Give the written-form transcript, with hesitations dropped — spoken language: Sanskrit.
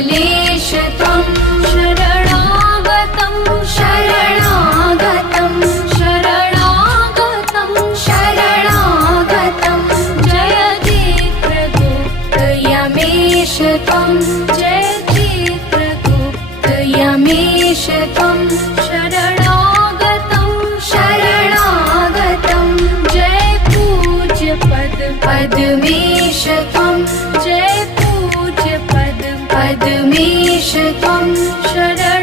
कमलेश त्वं शरणागतं शरणागतं शरणागतं शरणागतं जय चित्रगुप्त यमेश त्वं जय चित्रगुप्त यमेश त्वं शरणागतं शरणागतं जय पूज्य पद्मेश त्वं जय पूज्य पद्मेश त्वं शरण